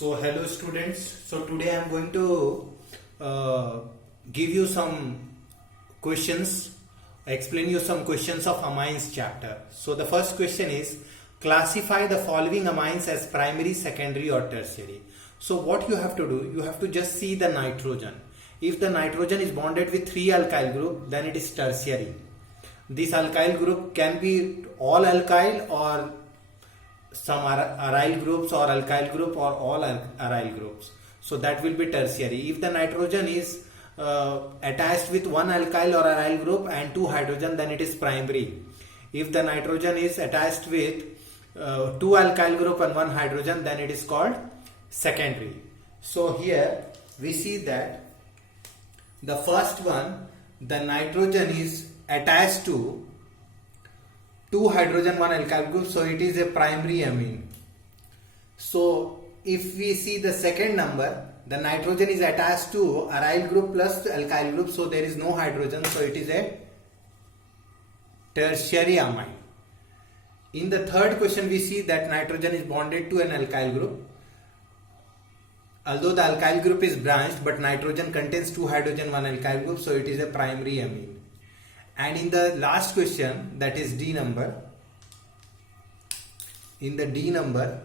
So hello students. So today I am going to give you some questions, explain you some questions of amines chapter. So the first question is, classify the following amines as primary, secondary or tertiary. So what you have to do, you have to just see the nitrogen. If the nitrogen is bonded with 3 alkyl group, then it is tertiary. This alkyl group can be all alkyl or some aryl groups or alkyl group or all aryl groups. So that will be tertiary. If the nitrogen is attached with one alkyl or aryl group and 2 hydrogen, then it is primary. If the nitrogen is attached with 2 alkyl group and 1 hydrogen, then it is called secondary. So here we see that the first one, the nitrogen is attached to 2 hydrogen 1 alkyl group, so it is a primary amine. So if we see the second number, the nitrogen is attached to aryl group plus alkyl group, so there is no hydrogen, so it is a tertiary amine. In the third question we see that nitrogen is bonded to an alkyl group. Although the alkyl group is branched, but nitrogen contains 2 hydrogen 1 alkyl group, so it is a primary amine. And in the last question, that is D number, in the D number,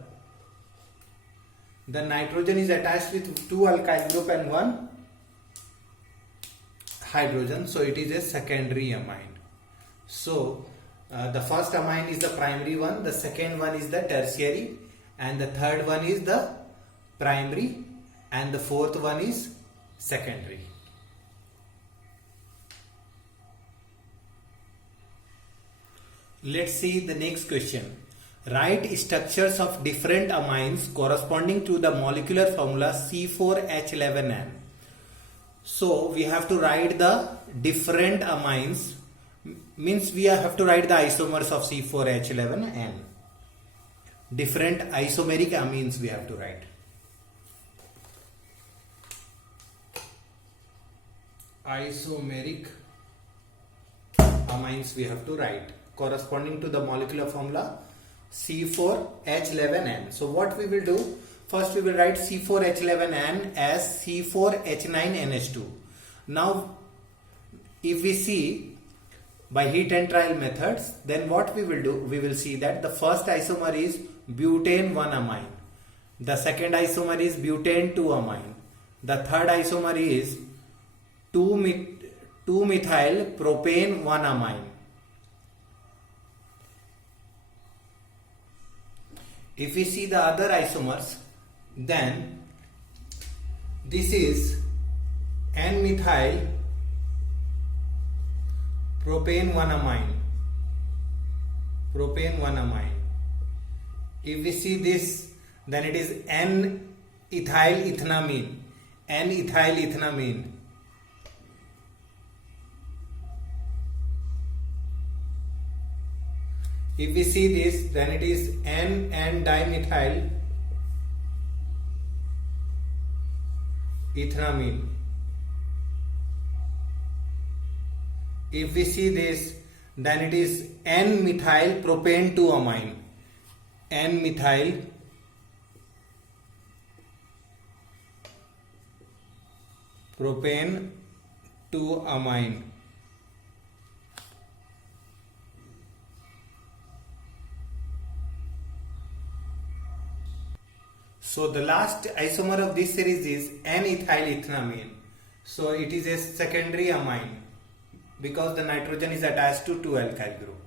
the nitrogen is attached with 2 alkyl group and 1 hydrogen, so it is a secondary amine. So the first amine is the primary one, the second one is the tertiary, and the third one is the primary, and the fourth one is secondary. Let's see the next question. Write structures of different amines corresponding to the molecular formula C4H11N. So we have to write the different amines, means we have to write the isomers of C4H11N. Different isomeric amines we have to write. Isomeric amines we have to write corresponding to the molecular formula C4H11N. So what we will do, first we will write C4H11N as C4H9NH2. Now if we see by heat and trial methods, then what we will do, we will see that the first isomer is butane 1 amine, the second isomer is butane 2 amine, the third isomer is 2-methyl propane 1 amine. If we see the other isomers, then this is N-methyl propane 1 amine. Propane 1 amine. If we see this, then it is N-ethyl ethanamine. N-ethyl ethanamine. If we see this, then it is N and dimethyl ethanamine. If we see this, then it is N-methyl propane 2 amine. N-methyl propane 2 amine. So the last isomer of this series is N-ethyl ethanamine. So it is a secondary amine because the nitrogen is attached to 2 alkyl group.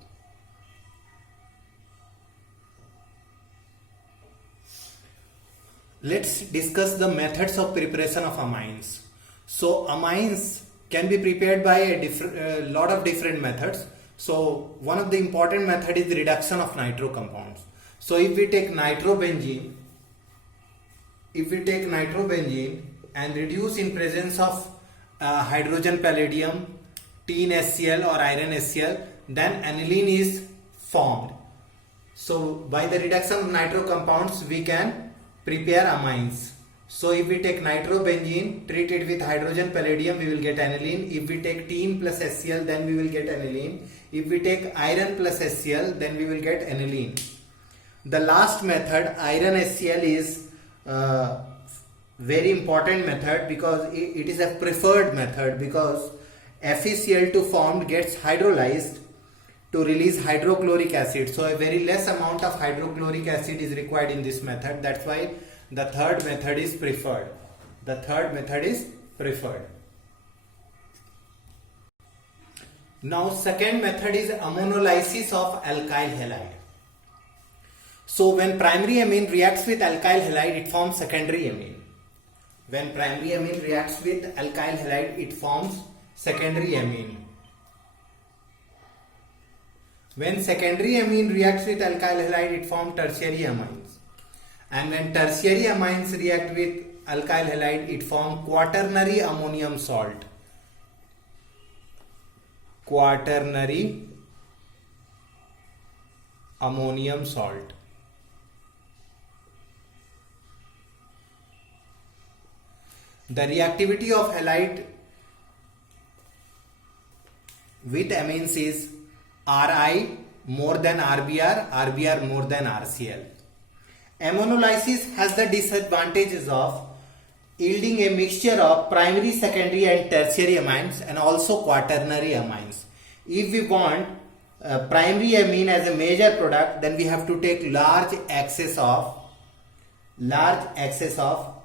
Let's discuss the methods of preparation of amines. So amines can be prepared by a lot of different methods. So one of the important method is the reduction of nitro compounds. So if we take nitrobenzene, and reduce in presence of hydrogen palladium, tin HCl or iron HCl, then aniline is formed. So by the reduction of nitro compounds we can prepare amines. So if we take nitrobenzene, treat it with hydrogen palladium, we will get aniline. If we take tin plus HCl, then we will get aniline. If we take iron plus HCl, then we will get aniline. The last method, iron HCl, is very important method because it is a preferred method, because FeCl2 formed gets hydrolyzed to release hydrochloric acid. So a very less amount of hydrochloric acid is required in this method. That's why the third method is preferred. The third method is preferred. Now second method is ammonolysis of alkyl halide. So when primary amine reacts with alkyl halide, it forms secondary amine. When primary amine reacts with alkyl halide, it forms secondary amine. When secondary amine reacts with alkyl halide, it forms tertiary amines. And when tertiary amines react with alkyl halide, it forms quaternary ammonium salt. Quaternary ammonium salt. The reactivity of halide with amines is Ri more than RBr, RBr more than RCl. Ammonolysis has the disadvantages of yielding a mixture of primary, secondary and tertiary amines and also quaternary amines. If we want primary amine as a major product, then we have to take large excess of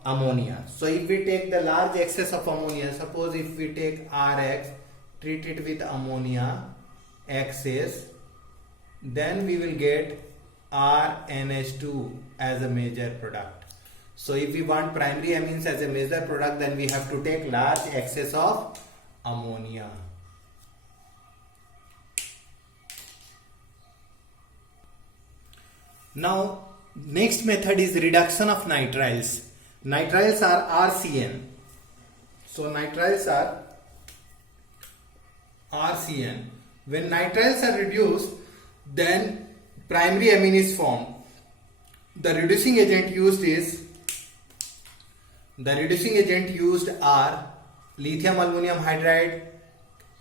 ammonia. So if we take the large excess of ammonia, suppose if we take Rx, treat it with ammonia excess, then we will get RNH2 as a major product. So if we want primary amines as a major product, then we have to take large excess of ammonia. Now next method is reduction of nitriles. Nitriles are RCN. So nitriles are RCN. When nitriles are reduced, then primary amine is formed. The reducing agent used are lithium aluminum hydride,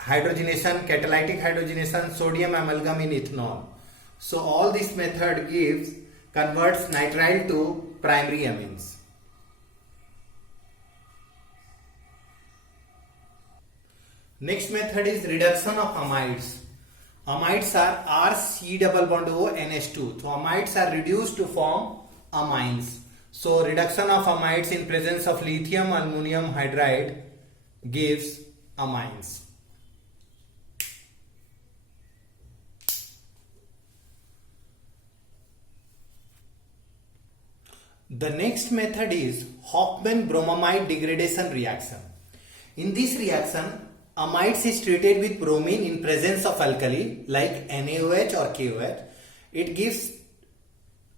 hydrogenation, catalytic hydrogenation, sodium amalgam in ethanol. So all this method converts nitrile to primary amines. Next method is reduction of amides. Amides are RC double bond O NH2. So amides are reduced to form amines. So reduction of amides in presence of lithium aluminum hydride gives amines. The next method is Hofmann-bromamide degradation reaction. In this reaction, amides is treated with bromine in presence of alkali like NaOH or KOH. It gives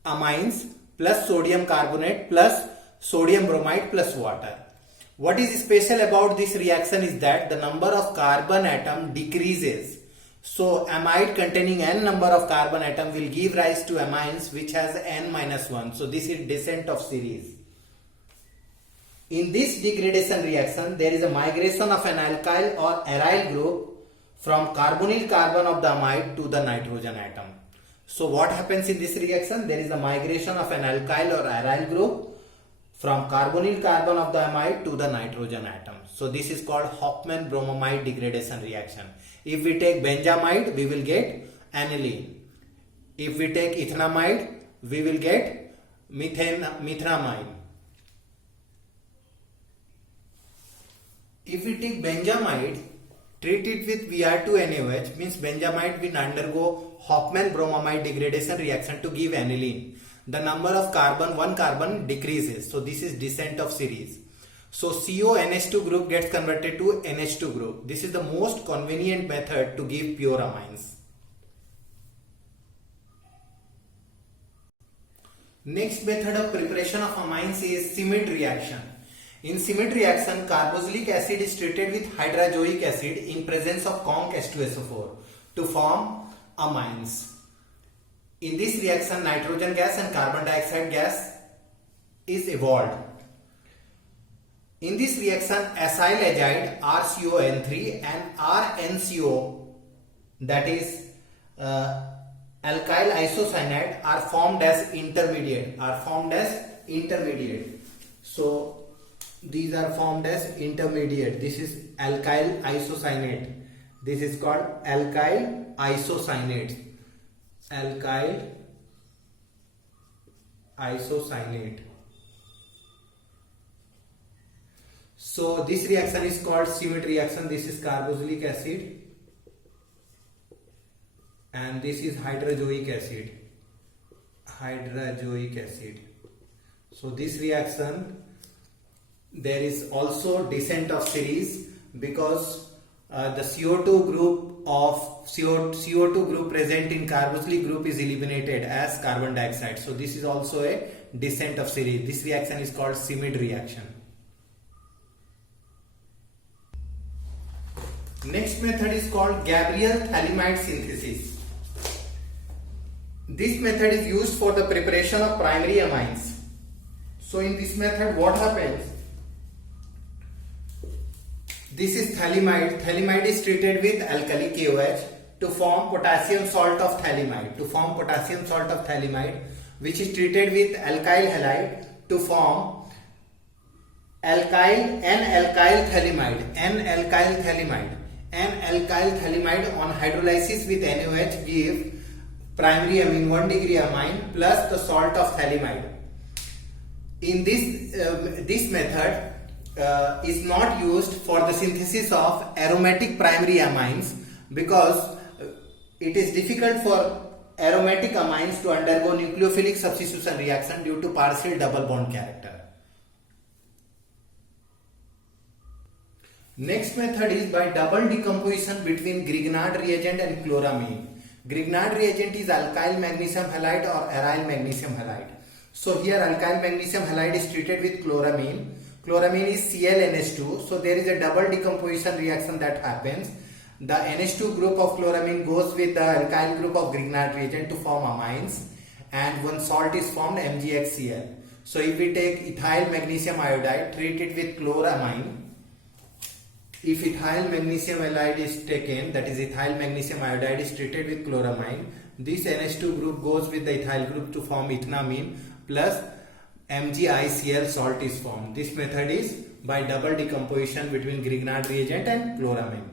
amines plus sodium carbonate plus sodium bromide plus water. What is special about this reaction is that the number of carbon atom decreases. So amide containing n number of carbon atom will give rise to amines which has n-1. So this is descent of series. In this degradation reaction, there is a migration of an alkyl or aryl group from carbonyl carbon of the amide to the nitrogen atom. So what happens in this reaction? There is a migration of an alkyl or aryl group from carbonyl carbon of the amide to the nitrogen atom. So this is called Hofmann-bromamide degradation reaction. If we take benzamide, we will get aniline. If we take ethanamide, we will get methanamine. If we take benzamide, treat it with Br2NaOH, means benzamide will undergo Hofmann-bromamide degradation reaction to give aniline. The number of one carbon decreases. So this is descent of series. So CONH2 group gets converted to NH2 group. This is the most convenient method to give pure amines. Next method of preparation of amines is Schmidt reaction. In Schmidt reaction, carboxylic acid is treated with hydrazoic acid in presence of conc H2SO4 to form amines. In this reaction, nitrogen gas and carbon dioxide gas is evolved. In this reaction, acyl azide RCON3 and RNCO, that is alkyl isocyanide, are formed as intermediate. So these are formed as intermediate. This is alkyl isocyanate. This is called alkyl isocyanate. Alkyl isocyanate. So this reaction is called Schmidt reaction. This is carboxylic acid and this is hydrozoic acid. Hydrozoic acid. So this reaction, there is also descent of series because the CO2 group of CO2 group present in carboxylic group is eliminated as carbon dioxide. So this is also a descent of series. This reaction is called Schmidt reaction. Next method is called Gabriel-Thalamide synthesis. This method is used for the preparation of primary amines. So in this method what happens? This is thalamide. Thalamide is treated with alkali KOH to form potassium salt of thalamide. To form potassium salt of thalamide, which is treated with alkyl halide to form alkyl N-alkyl thalamide. N-alkyl thalamide. N-alkyl thalamide on hydrolysis with NaOH give primary amine 1 degree amine plus the salt of thalamide. In this method is not used for the synthesis of aromatic primary amines because it is difficult for aromatic amines to undergo nucleophilic substitution reaction due to partial double bond character. Next method is by double decomposition between Grignard reagent and chloramine. Grignard reagent is alkyl magnesium halide or aryl magnesium halide. So here alkyl magnesium halide is treated with chloramine. Chloramine is ClNH2. So there is a double decomposition reaction that happens. The NH2 group of chloramine goes with the alkyl group of Grignard reagent to form amines and one salt is formed MgHCl. So if we take ethyl magnesium iodide, treat it with chloramine. If ethyl magnesium halide is taken, that is ethyl magnesium iodide is treated with chloramine, this NH2 group goes with the ethyl group to form ethanamine plus MgICl salt is formed. This method is by double decomposition between Grignard reagent and chloramine.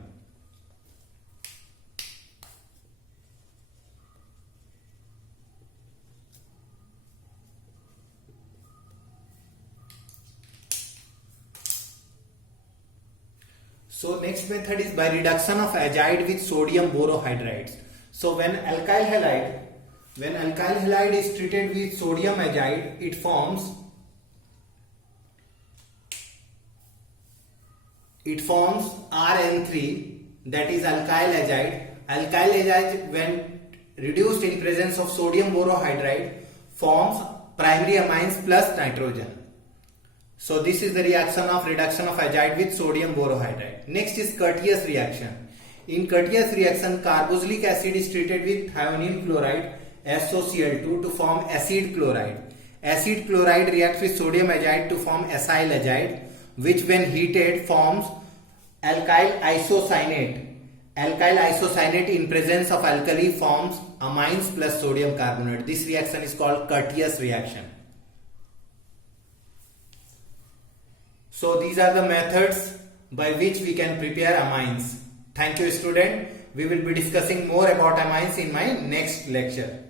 So next method is by reduction of azide with sodium borohydrides. So when alkyl halide is treated with sodium azide, it forms RN3, that is alkyl azide. Alkyl azide when reduced in presence of sodium borohydride forms primary amines plus nitrogen. So this is the reaction of reduction of azide with sodium borohydride. Next is Curtius reaction. In Curtius reaction, carboxylic acid is treated with thionyl chloride SOCl2 to form acid chloride. Acid chloride reacts with sodium azide to form acyl azide, which when heated forms alkyl isocyanate. Alkyl isocyanate in presence of alkali forms amines plus sodium carbonate. This reaction is called Curtius reaction. So these are the methods by which we can prepare amines. Thank you, student. We will be discussing more about amines in my next lecture.